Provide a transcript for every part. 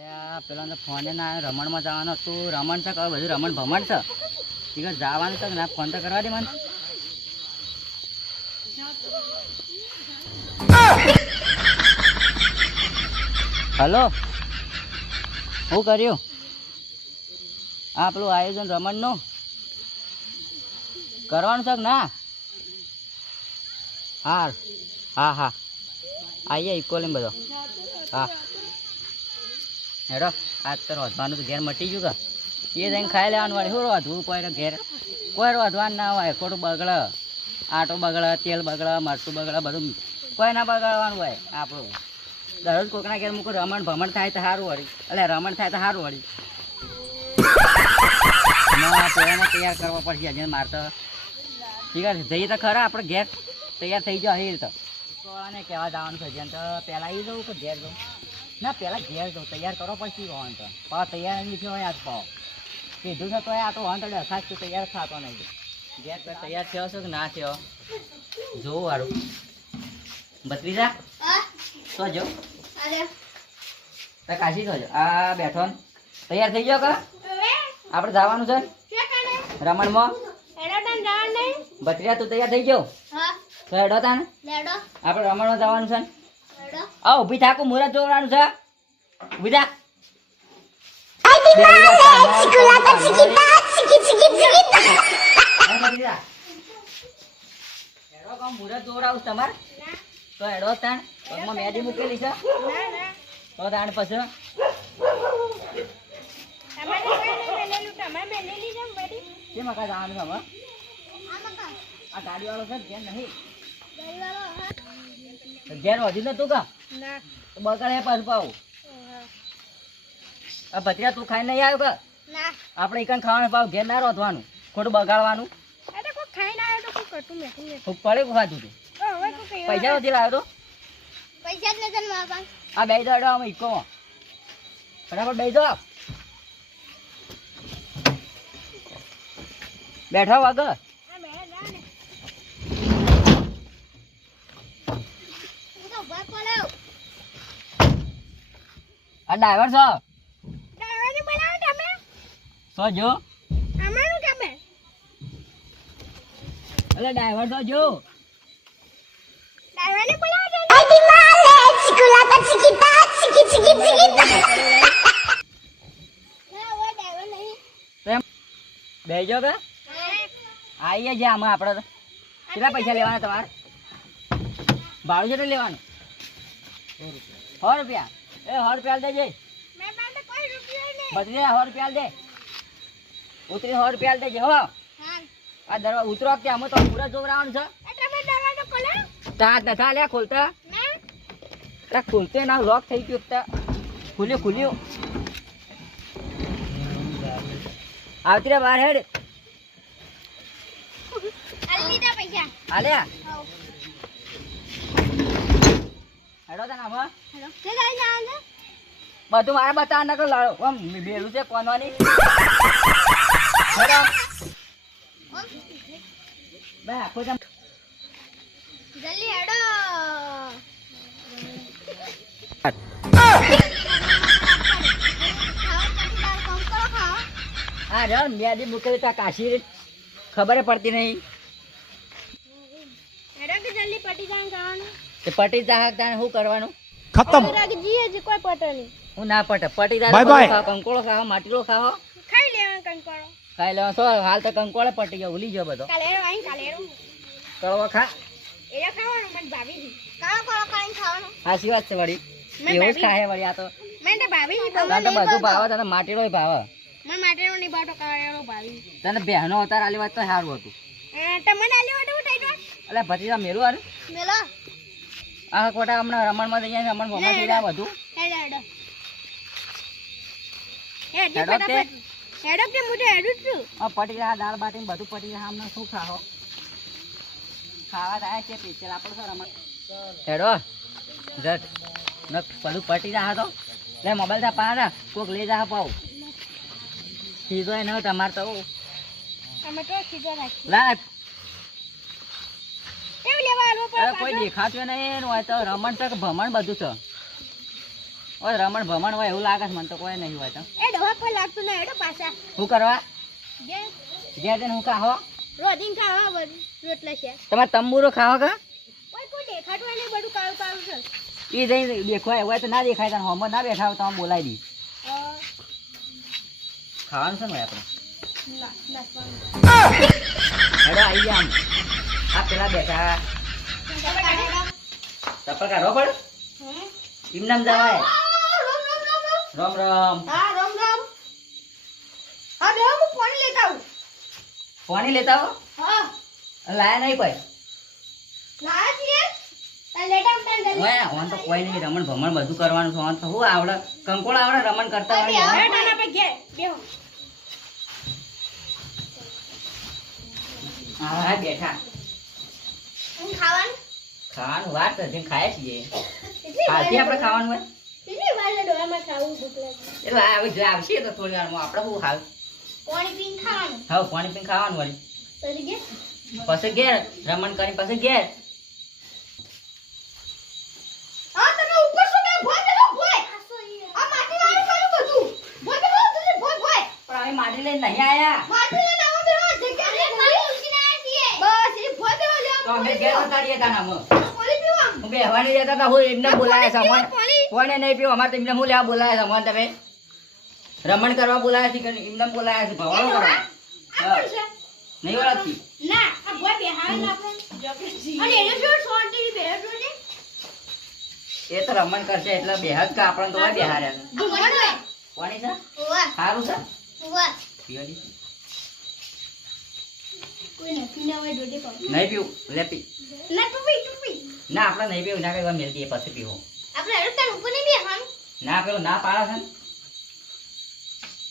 પેલા ફોને ના રમણમાં જવાનો તું રમણ છે બધું રમણ ભમણ છે ઠીક જવાનું છે ના ફોન તો કરવા દે મને હલો શું કર્યું હા પેલું આયોજન રમણનું કરવાનું છે ના હા હા હા આવીએ ઇક્વલિંગ બધો હા હેડો આજ તો રોધવાનું તો ઘેર મટી ગયું કે એ જઈને ખાઈ લેવાનું વાળી શું રોધવું કોઈ ઘેર કોઈ રોધવાનું ના હોય ખોટું બગડે આટો બગડે તેલ બગડે મરચું બગડે બધું કોઈ ના બગાડવાનું હોય આપણું દરરોજ કોકના ઘેર મૂકું રમણ ભમણ થાય તો સારું વળી એટલે રમણ થાય તો સારું વળી પેલામાં તૈયાર કરવા પડશે હજી મારે તો ઠીક છે જઈએ તો ખરા આપણે ઘેર તૈયાર થઈ જાઓ એ રીતે ને કહેવા જવાનું છે જેમ તો પહેલાં આવી જવું કે ઘેર જવું ના પહેલાં ઘેર જવું તૈયાર કરવો પડશે હોવાનું તો પાવ તૈયાર નહીં થયો હોય આજ પાવ કીધું છે તો આ તો હોવાનું તો ખાસ તું તૈયાર થતો નહીં ઘેર તો તૈયાર થયો છો કે ના થયો જોવું વાળું ભત્રીજા તો જો કાશી થજો આ બેઠો તૈયાર થઈ જાઓ કે આપણે જવાનું છે રમણમાં ભત્રીજા તું તૈયાર થઈ ગયો તો હેડો તાને આપણે રમણમાં જવાનું છે આ ઊભી થાકું મુહૂર્ત જોવાનું છે ઊભી થાક મુહૂર્ત જોવડાવું તમારે તો હેડો તાણ પગમાં મેદી મૂકેલી છે તો તાણ પછી કેમ કા જવાનું છે હવે આ ગાડી વાળો છે ઘેર નહીં ઘેર વધી ને તું કા બગાડે પાછું પાવું આ ભત્રીજા તું ખાઈ નહીં આવ્યો કે આપણે એકન ખાવાનું પાવ ઘેર ના રોધવાનું ખોટું બગાડવાનું પડે કો ખાધું તું પૈસા નથી લાવ્યો તો આ બે દો અમે ઇકો ફટાફટ બે દો બેઠો વાગર આ ડ્રાઈવર છો સો જો અલે ડ્રાઈવર તો જો બેજો કે આઈએ છે આમાં આપણે તો કેટલા પૈસા લેવાના તમારે ભાડું કેટલું લેવાનું 100 રૂપિયા એ 100 રૂપિયા દેજે બદલે 100 રૂપિયા દે ઉતરી 100 રૂપિયા દેજે હો આ દરવા ઉતરો કે અમે તો પૂરા જોવરાવાનું છે તાત નથા લે ખોલતા ખોલતે ના લોક થઈ ગયું ખુલ્યું ખુલ્યું આવતી રે બહાર હેડ આલ્યા હેડો તને આમાં બધું મારે બતા ન કરો બેલું છે કોનવાની બે આખો જલ્દી હેડો હા રે મેદી મૂકેલી તા કાશી ખબર પડતી નહીં જલ્દી પટી જવાનું પટી જા શું કરવાનું ખતમ કોઈ પટે નહીં હું ના પટે પટી જા કંકોળો ખાવો માટીલો ખાવો ખાઈ લેવાનું કંકોળો ખાઈ લેવા શું હાલ તો કંકોળે પટી ગયો ભૂલી ગયો બધો કળવો ખા એલા ખાવાનું મને ભાભી કાળો કોળો ખાઈને ખાવાનું સાચી વાત છે વળી એવું જ ખાય વળી આ તો મને ભાભી તને બધું ભાવે તને માટીલો ભાવે મને માટેનો ની બાટો કાળો ભાભી તને બહેનો અવતાર આલી વાત તો સારું હતું તમને આલી વાટો ઉઠાઈ દો એટલે ભત્રીજા મેલું આરે મેલો આ કોટા હમણાં રમણમાં જઈએ રમણ ભમણ થઈ જાય બધું હેડો કે મુજે હેડું છું પટી રહ્યા દાળ બાટી બધું પટી રહ્યા હમણાં શું ખાઓ ખાવા થાય છે પીચર આપણે શું રમણ હેડો જટ ન બધું પટી રહ્યા તો લે મોબાઈલ તા પાડા કોક લઈ જા પાઉ ખીજો ન તમારે તો અમે તો ખીજો રાખી લા કેમ લેવા આલો અરે કોઈ દેખાતું નહીં હોય તો રમણ છે કે ભમણ બધું છે ઓય રમણ ભમણ હોય એવું લાગે છે મને તો કોઈ નહીં હોય તો એ ડોહા કોઈ લાગતું નહીં હેડો પાછા શું કરવા ઘેર ઘેર જઈને હું ખાહો રોટીન ખાવા રોટલા છે તમારે તંબુરો ખાવો કે કોઈ દેખાતું હોય નહીં બધું કાળું કાળું છે એ જઈને દેખાય હોય તો ના દેખાય તને હોમમાં ના બેઠા હોય તો બોલાવી દી ખાવાનું છે ને ભાઈ આપણે હેડો આવી જા આમ આ પેલા બેઠા ચપ્પલ કાઢો પડે એમ નામ જવાય રામ રામ હા રામ રામ હા બે હું પાણી લેતા આવું પાણી લેતા હો હા લાયા નહીં કોઈ લાયા છીએ લેટા ઉતાર જલ્દી ઓય ઓન તો કોઈ નહીં રમણ ભમણ બધું કરવાનું છે ઓન તો હું આવડે કંકોળ આવડે રમણ કરતા હોય ના બે ઘેર બેહો હા બેઠા હું ખાવાનું ખાવાનું વાત છે જેમ ખાય છીએ કેટલી કાલથી આપણે ખાવાનું હોય કેટલી વાર ડોહામાં ખાવું ભૂખ લાગી એટલે આવે જો આવશે તો થોડી વારમાં આપણે શું ખાવ પાણી પીને ખાવાનું હા પાણી પીને ખાવાનું વળી પછી કે પછી ઘેર રમણ કરી પછી ઘેર હા તમે ઉપર શું બે ભોય દેલો ભોય આ માટી વાળું કર્યું બધું ભોય દેલો જલ્દી ભોય ભોય પણ અમે માટી લઈને નહીં આયા માટી લઈને આવો બેહો જગ્યા લે ખાલી ઉસીને આયા છીએ બસ એ ભોય દેલો લે તો અમે ઘેર ઉતારીએ તા નામ પાણી પીવા હું બેહવાની જતા હતા હું એમને બોલાયા છે મને કોને નહીં પીવું અમારે તો એમને હું લેવા બોલાયા છે મને તમે રમણ કરવા બોલાયા છે કે એમને બોલાયા છે ભવાડો કરવા આ કોણ છે નહીં ઓળખતી ના આ ભોય બેહાય ના આપણે અને એને શું સોંટી બેહો ને એ તો રમણ કરશે એટલે બેહદ કા આપણને તો હોય બેહાર્યા છે ભગવાન હોય કોની છે ઓવા સારું છે ઓવા પીવાની કોઈ નથી ના હોય દોડે પાવ નહીં પીવું લે પી ના ટુપી ના આપણે નહીં પીવું ના કઈ મેલ દઈએ પછી પીવું આપણે હેડો તાર ઉપર નહીં બેહાન ના પેલું ના પાડો છે ને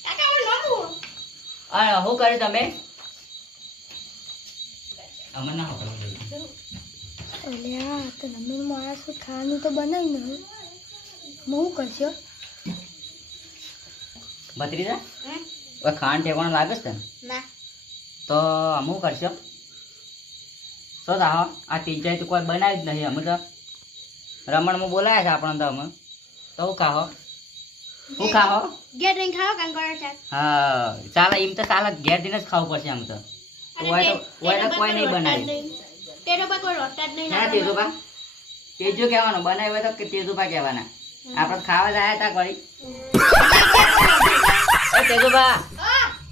કાકા હું નમું અને શું કર્યું તમે અમને ના ખબર અલ્યા તો નમું માણસ ખાવાનું તો બનાવી ને હું કરશો ભત્રીજા હવે ખાંડ ઠેકવાનું લાગે છે ને ના તો અમુક કરશો શું થાવ આ તીજાઈ તો કોઈ બનાવી જ નહીં અમે તો રમણમાં બોલાયા છે આપણને તો અમે તો શું ખાહો શું ખાહો ઘેર રહીને ખાઓ કંકોડા શાક હા ચાલે એમ તો ચાલે ઘેર જઈને જ ખાવું પડશે આમ તો હોય તો કોઈ નહીં બનાવી તેનો પર કોઈ રોટતા જ નહીં ના તેજુબા તેજુ કહેવાનું બનાવ્યું હોય તો કે તેજુબા કહેવાના આપણે ખાવા જ આવ્યા હતા કોઈ એ તેજુબા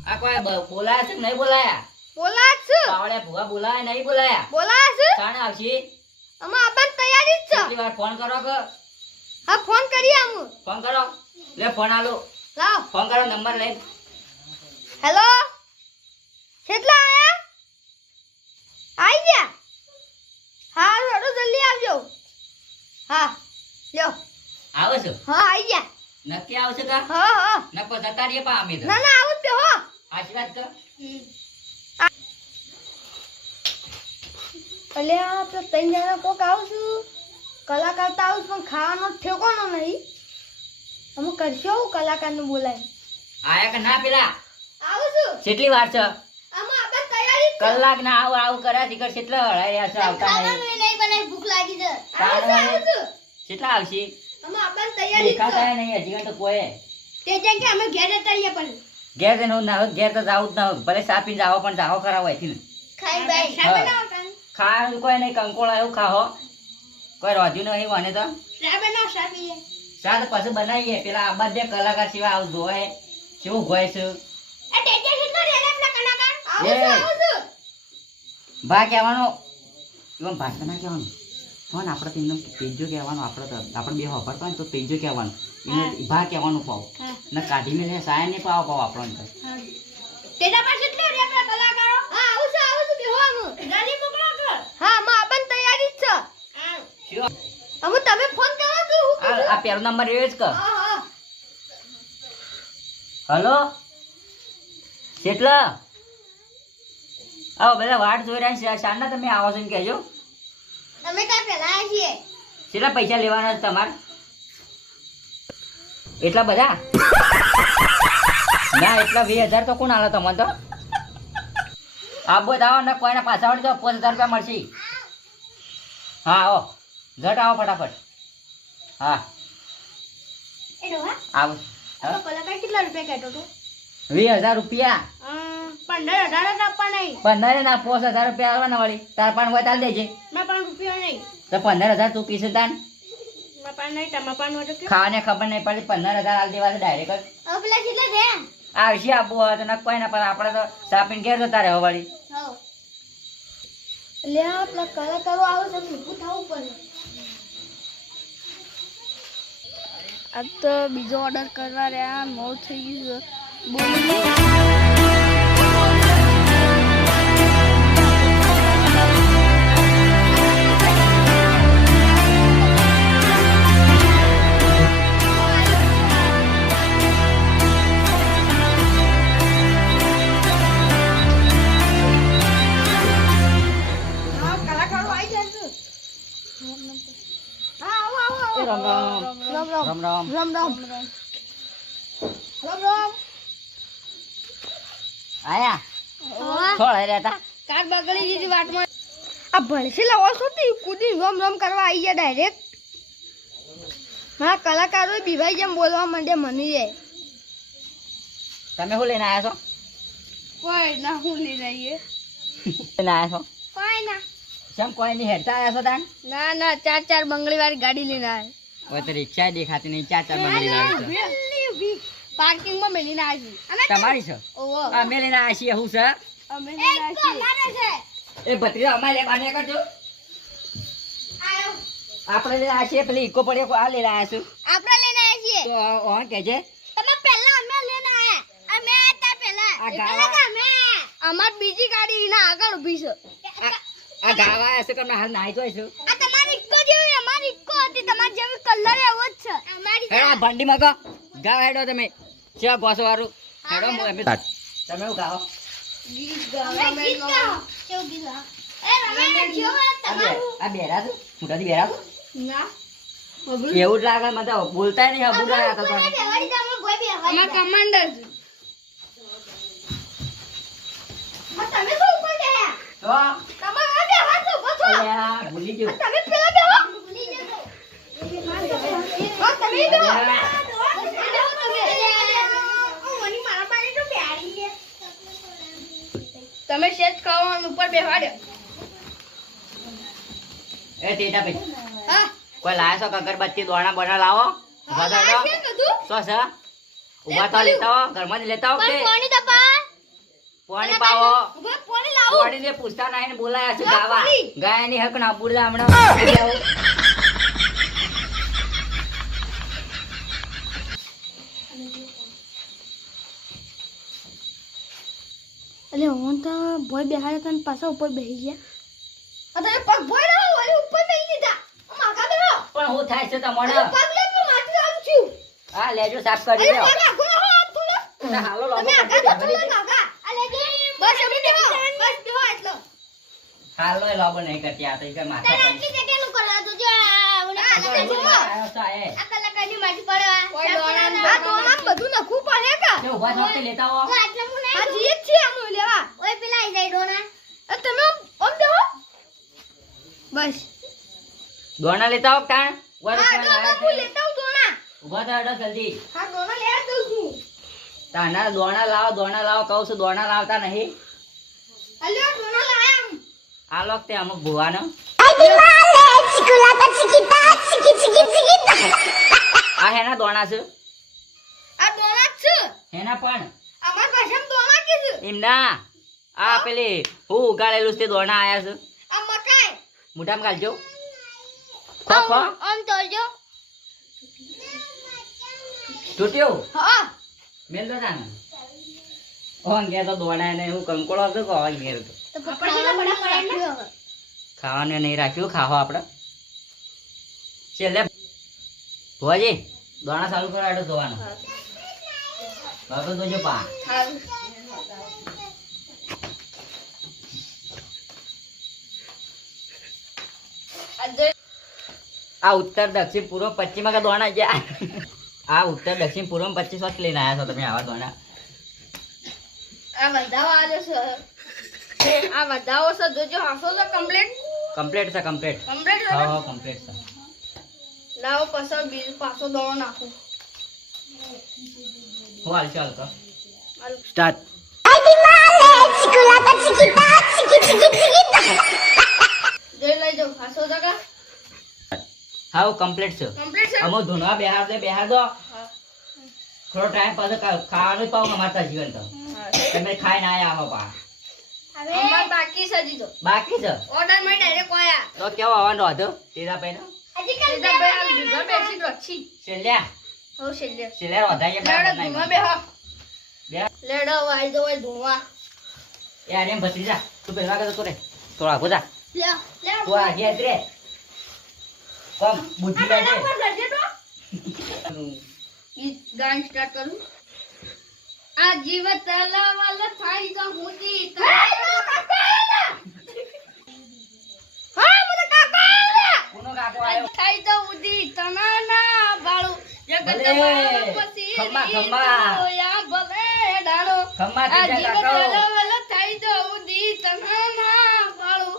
આ કોઈ બોલાયા છે કે નહીં બોલાયા બોલા છે પાવડે ભૂવા બોલાયા નહીં બોલાયા બોલા છે તાણે આવશે અમે આપણ તૈયારી જ છે કેટલી વાર ફોન કરો કે હા ફોન કરી આમ ફોન કરો લે ફોન આલો લાવ ફોન કરો નંબર લઈ હેલો કેટલા આયા આઈ ગયા હા હેડો જલ્દી આવજો હા લ્યો આવે છે હા આઈ ગયા નક્કી આવશે કા હા હા ન પછી જતા રહીએ પા અમે તો ના ના આવું જ બે હો આશીર્વાદ કર અલ્યા આપણે ત્રણ જણા કોક આવશું કલાકાર તો આવું પણ ખાવાનો ઠેકોનો નહીં અમે કરશો કલાકારનું બોલાય આયા કે ના પેલા આવું છું કેટલી વાર છે અમે આપણે તૈયારી જ છે. કલાક ના આવું આવું કર્યા દીકર કેટલા હળાઈ રહ્યા છે આવતા નહીં ખાવાનું નહીં બનાવી ભૂખ લાગી છે તારે આવું છું કેટલા આવશે અમે આપણે તૈયારી જ દેખાતા છે. નહીં હજી તો કોઈ તે જેમ કે અમે ઘેર જતા રહીએ પણ ઘેર જઈને હું ના હોય, ઘેર તો જાવું જ ના હોય. ભલે સા પીને જાઓ પણ જાઓ ખરા હોય થી ને ખાઈ બાઈ શા બનાવો ખાવાનું કોઈ નહીં કંકોળા એવું ખાહો કોઈ રોધ્યું નહીં મને તો શા બનાવ શા પીએ શા તો પછી બનાવીએ પેલા આ બધે કલાકાર સિવાય આવું જોવે કેવું હોય છે એ ટેજે કેટલો રેલે પેલા કલાકાર એ. આવું છું ભા કહેવાનો એમ ભાષા ના કહેવાનું પણ આપણે તો એમને પેજો કહેવાનું આપણે બે વાપરતા હોય ને તો પેજો કહેવાનું એને ભા કહેવાનું પાવ હા ને કાઢીને લે સાયા ને પાવ આપણને તો હા તેના પાસે કેટલો રે પેલા કલાકારો હા આવું છું બેહો આમ જલ્દી મોકલો કર હા માં આપણ તૈયારી જ છે શું અમે તમે ફોન કરો કે હું આ પેલો નંબર એવો જ કર હા હા હલો કેટલા આવો બધા વાટ જોઈ રહ્યા છે શાના તમે આવો છો ને કહેજો તમે કા પેલા આયા છીએ કેટલા પૈસા લેવાના છે તમારે એટલા બધા ના એટલા 20,000 તો કોણ આલે તમને તો આવો દાવો ને કોઈને પાછા વળી જાઓ 5,000 રૂપિયા મળશે હા આવો ઝટ આવો ફટાફટ હા એ ડોહા આવું આ કલાકાર કેટલા રૂપિયા કહેતો તો 20,000 રૂપિયા 15,000 જ આપવા નહીં 15 ના 5,000 રૂપિયા આવવાના વળી તાર પાન હોય તાલ દેજે મેં પણ રૂપિયા નહીં તો 15,000 તું કીધું તાન મેં પણ નહીં તમારા પાન હોય તો કે ખાવાને ખબર નહીં પડી 15,000 આલ દેવા છે ડાયરેક્ટ હવે પેલા કેટલા દે આવશે આપવું હોય તો ન કોઈ ના પર આપણે તો સાપીને ઘેર જતા રહે વળી હા લે આ પેલા કલાકારો આવે છે ઊભું થવું પડે આ તો બીજો ઓર્ડર કરવા રહ્યા મોડ થઈ ગયું રામ રામ રામ રામ રામ રામ રામ રામ રામ રામ આયા થોડા રહેતા કાર બગડી ગઈ વાટમાં આ ભણશે લાવો છો તે કુદી રમ રમ કરવા આવી ગયા ડાયરેક્ટ હા કલાકારો બીવાઈ જેમ બોલવા માંડે મને જાય તમે શું લઈને આવ્યા છો કોઈ ના હું લઈ રહીએ લઈને આવ્યા છો કોઈ ના કેમ કોઈ નહીં હેડતા આવ્યા છો તાન ના ના ચાર બંગડી વાળી ગાડી લઈને આવે હવે તો રિક્ષા દેખાતી નહીં 4 બંગડી લાવી છે પાર્કિંગ માં મેલીને આવી તમારી છે ઓહો અમે લઈને આવ્યા છીએ શું છે અમે લઈને આવી એ ભત્રીજા અમારે બાને કરજો આયો આપણે લઈને આવ્યા છીએ પેલી ઇકો પડે આ લઈને આવ્યા છું આપણે લઈને આવ્યા છીએ તો ઓન કહેજે તમે પહેલા અમે લઈને આયા અમે તા પહેલા આ ગાવા અમે અમાર બીજી ગાડી એના આગળ ઊભી છે આ ગાવા આવ્યા છે કે અમે હાલ નાહી જોઈ છું આ તમારી ઇક્કો જેવી અમારી ઇક્કો હતી તમાર જેવી કલર એવો જ છે અમારી હેડો આ ભંડીમાં ગો ગાવ હેડો તમે છે ગોસો વાળું હેડો હું એમ તમે હું ગાઓ ગીત ગાવા ગીત ગાઓ કેવું ગીત ગાઓ એ રમે જો તમારું આ બેરા છે મોટાથી બેરા છો ના એવું જ લાગે મને તો બોલતા નહીં હબુ લાગે તો બેવાડી તો અમે કોઈ બેવાડી અમાર કમાન્ડર છે તમે શું ઉપર ગયા તો તમાર આ બેવા છો બસો અલ્યા ભૂલી ગયો તમે પેલા બેવા ભૂલી જશો હા તમે બેવા તમે સેટ ખાવાનું ઉપર બેવાડ્યો એ ટેટા ભાઈ હા કોઈ લાયા છો કે અગરબત્તી દોણા બોણા લાવો ઉભા થો આ છે બધું શું છે ઉભા થો લેતા હો ઘરમાં જ લેતા હો કે પાણી દપા પાણી પાવો ઉભા પાણી લાવો પાણી ને પૂછતા નહીં ને બોલાયા છે ના, ગાવા પાણી. ગાયની હક ના બુરલા હમણાં અલે હું તો ભોય બેહાડે તને પાછા ઉપર બેહી ગયા અરે પગ ભોય રહો ઓલી ઉપર બેહી દીધા માગા બેહો પણ હું થાય છે અરે તમારે પગ લે તો માટી આવું છું હા લેજો સાફ કરી અરે દો પગ આખો રહો આમ થોડો હાલો લાવો તમે આગા તો થોડો નાગા આ લેજે બસ અમે બેહો બસ બેહો એટલો હાલો એ લાવો નહીં કરતી આ તો કે માથા તારે પડી આટલી જગ્યાનું કરવા તો જો ઓલે કલાકાર જો આવ્યો છે એ આ કલાકારની માટી પડવા કોઈ દોણા આ દોણા બધું નખું પડે કા તે ઉભા થો તે લેતા હો આટલે હું નહીં આ જીત છે આમ લેવા ઓય પેલા આઈ જાય દોણા તમે ઓમ બેહો બસ દોણા લેતા હો તાણ વર હા દોણા હું લેતા હું દોણા ઉભા થો હેડો જલ્દી હા દોણા લેવા દઉં છું તાના દોણા લાવો કહું છું દોણા લાવતા નહીં અલ્યો દોણા લાયા આ લોક તે અમુક ભુવાનો આ હેના દોણા છે આ દોણા જ છે હેના પણ અમાર ભાષામાં દોણા કે છે એમ ના આ પેલી હું ઉગાડેલું છે તે દોણા આયા છે આ મકાઈ મોઢામાં ગાલજો ખો ખો આમ તોડજો તૂટ્યો હા મેલ દો તાને ઓન કે તો દોણા ને હું કંકોળો હતો કો ઓન ઘેર તો તો પપ્પા બડા પડાય ખાવાનું નહીં રાખ્યું ખાવો આપણે છેલ્લે ભુવાજી દોણા ચાલુ કરો એટલે ધોવાનું બાબુ જોજો પા આ ઉત્તર દક્ષિણ પૂર્વ પશ્ચિમ કા દોણા ગયા આ ઉત્તર દક્ષિણ પૂર્વ પશ્ચિમ વખત લઈને આવ્યા છો તમે આવા દોણા આ વધાવો આજે છે આ વધાવો છે જોજો હાસો છે કમ્પ્લીટ કમ્પ્લીટ છે કમ્પ્લીટ કમ્પ્લીટ હા હા કમ્પ્લીટ છે લાવો પાછો બીજો પાછો દોણો નાખો હું હાલ ચાલ તો સ્ટાર્ટ જોઈ લઈ જાઓ હાસો ટકા હાવ કમ્પ્લીટ છે કમ્પ્લીટ છે અમો ધૂનવા બેહાર દો થોડો ટાઈમ પાછો ખાવાનું પાવ અમારા જીવન તો તમે ખાઈને આયા હો પા અમાર બાકી છે હજી તો બાકી છે ઓર્ડર માં ડાયરેક્ટ આયા તો કેવો આવવાનો હતો તેરા પૈનો સીધા બે આ બીજા બેસી રખી છેલ્યા હો છેલ્લે છેલ્યા વધાય લેડો ધુમા બે હા બે લેડો વાઈ દો ધુમા યાર એમ બસી જા તું પહેલા કે તો રે થોડા આગો જા લે લે તું આગે રે કોમ બુદ્ધિ લાગે ગીત ગાન સ્ટાર્ટ કરું આ જીવ તલાવલ થાય તો હુંદી હા મને કાકા કોનો કાકો આયો થાય તો હુંદી તનાના બાળુ જગત ભલે. મારો પછી ખમ્મા, ખમ્મા. યા ભલે ડાળો ખમ્મા આ ત્રીજા જીવ કાકો તલાવલ થાય તો હુંદી તનાના બાળુ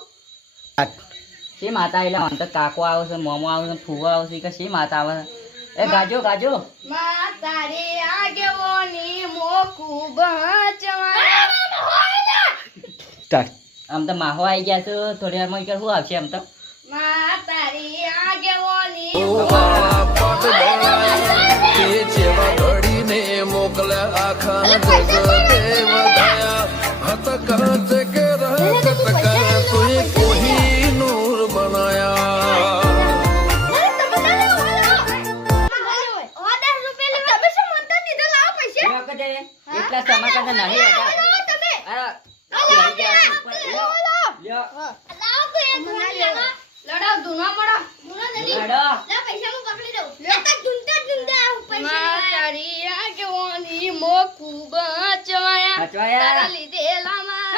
શી માતા એટલે અંત કાકો આવે છે મોમો આવે છે ફુવા આવે છે કે શી માતા આવે છે એ ગાજો ગાજો માં તારી આગેવાની મોકું બચવા સ્ટાર્ટ આમ તો માહો આવી ગયા છે થોડી વારમાં શું આવશે આમ તો માં તારી આગેવાની મોકલ્યા આખા જગતે વધાયા હત કાચ કે રહત ટકા તુએ કોહિનૂર બનાયા એ વખતે એટલા સમય કરતા નહીં હતા આ લ્યો. લડાવ ધૂના મળો લાડો. માં તારી આગેવાની મોકું બચવાયા બચવાયા. તારા લીધેલામાં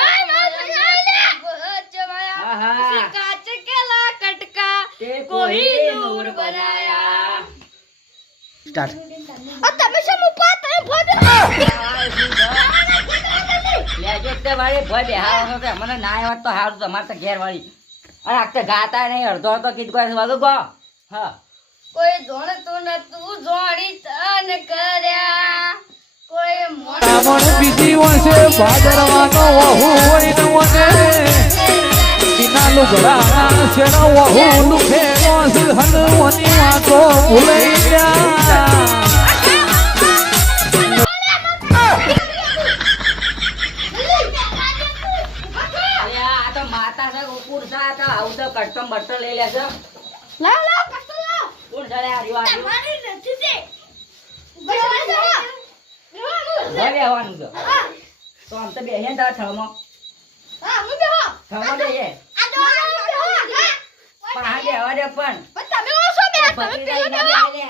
બચવાયા હા, હા. કાચ કેલા કટકા તે કોહિનૂર બનાયા સ્ટાર્ટ તમે શું મુપા તમે લેજો તે વાળી ભય બેહાવાનો છે મને ના આવત તો હારું તમારે તો ઘેર વાળી અરે આખતે ગાતા નહીં અડધો અડધો કીધું કોઈ વાગો ગો હા કોઈ જોણતું નતું જોણી તન કર્યા કોઈ મોણ રાવણ બીજી વસે ભાદરવાનો વહુ હોય ન વને બિના લુગડાના શેરો વહુ લુખે વસ હલવની વાતો ભૂલાઈ ગયા અરે આ તો માતા છે ઉપુર છે આ તો આવું તો કસ્ટમ બટ્ટો લઈ લે છે લાવ લાવ કસ્તો લાવ કોણ છે રે આ રીવા આ રીવા? તમારી નથી તે ભય બેહવાનું છે તો આમ તો બેહીને તારા થળમાં હા હું બેહો થળમાં બેહીએ આ દો પણ હા બેહવા દે પણ તમે ઓછો બે તમે ભત્રીજા પેલો ઈના બેહો બેહી લે.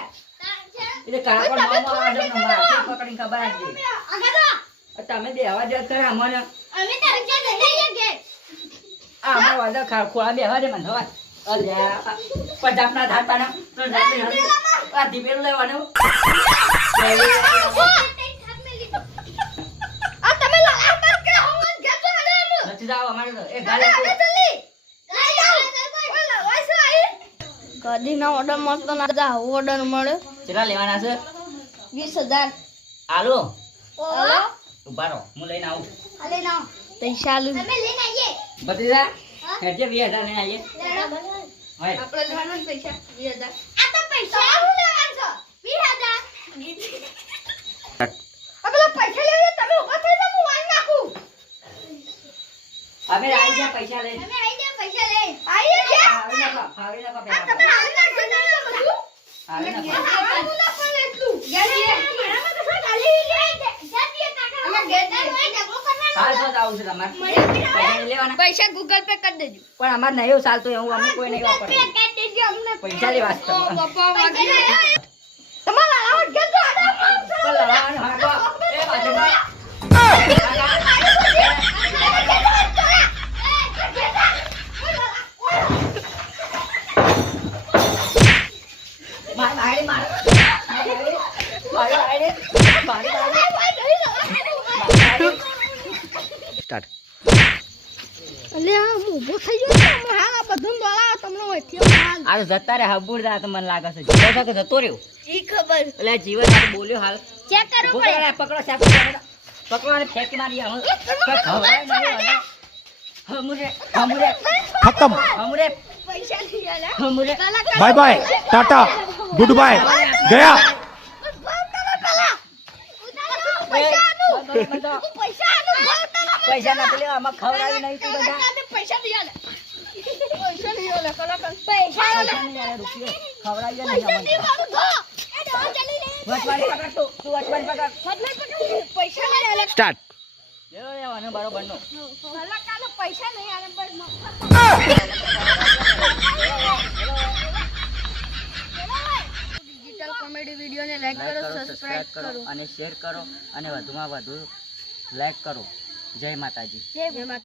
એટલે કાકો મામો આવે છે ને મારે પકડીને ખબર આપજે. આગળ દો તમે બેહવા દે ખરા મને અમે તારે ક્યાં લઈ જઈએ કે આ અમાર વાદા ખોળા બેહવા દે મને હવા અરે પંજાબ ના ધાર પાના આ ધીમેલું લેવાનું આ તમે લડાવ પર કે હું ગેતો આલે નથી જાવ અમારે તો એ ગાલે કદી ના ઓર્ડર મળતો ના જા ઓર્ડર મળે કેટલા લેવાના છે 20000 આલો ઓલો ઉભા રહો હું લઈને આવું અલે ના પૈસા આલુ તમે લઈને આઈએ ભત્રીજા હેડજે 20000 લઈને આવીએ હોય આપણે લેવાના પૈસા 20000 આ તો પૈસા હું લેવાના છો 20000 આ પેલા પૈસા લેવા તમે ઉભા થઈ જાવ હું વાન નાખું અમે આવી ગયા પૈસા લઈને તમે આઈ જાવ પૈસા લે આઈએ કે આવી નાખો આ પેલા તમે આવી નાખો તમે બધું આવી નાખો હું ના પણ એટલું ગયા મારામાં તો શું ડાલી લે જાતી કાકા અમે ગેતા હોય ડબો કરવાનો હાલ તો આવું છે તમારે પૈસા નહીં લેવાના પૈસા ગૂગલ પે કરી દેજો પણ અમારે નહીં ચાલતું એવું અમે કોઈ નહીં વાપરતું કરી દેજો અમને પૈસા લેવા છે તમારે. પપ્પા વાગી તમારા આવાજ ગેતો આડા પણ લડાવાનું હાલો. એ બાજુમાં. માર ભાઈ માર સ્ટાર્ટ એટલે આ હું ઊભો થઈ ગયો છું. હમણાં હાલ આ બધું દોડાવો તમને ઓળખ્યો હાલ. આ તો જતા રે હબુર જા તો મને લાગે છે જીવો છે કે જતો રહ્યો ઈ ખબર. એટલે જીવન હાલ બોલ્યો હાલ ચેક કરો ઉભો કરે, પકડો સાહેબ પકડો અને ફેંકી મારી આમ ખવડાય નહીં હમુરે હમુરે ખતમ હમુરે પૈસા લઈ આલા. હમુરે bye bye tata goodbye ગયા પૈસા નથી લેવા આમાં ખવડાવી નહીં તું બધા પૈસા લઈ આલે. પૈસા લઈ આલે કલાકાર. પૈસા આલે. રૂપિયો ખવડાવી નહીં પૈસા અમને. લઈ મારું ધો. એ ધો જલ્દી લે. વચવાળી પકડ તું વચવાળી પકડ મતલબ પૈસા લઈ આલે. સ્ટાર્ટ લેવો લેવાનો બરોબર નો કલાકાર પૈસા નહીં આલે બસ મફત. ડિજિટલ કોમેડી વિડિયોને લાઈક લાઈક કરો, કરો સબસ્ક્રાઇબ સબસ્ક્રાઇબ કરો કરો. અને શેર કરો અને વધુમાં વધુ લાઈક કરો જય માતાજી જય માતા.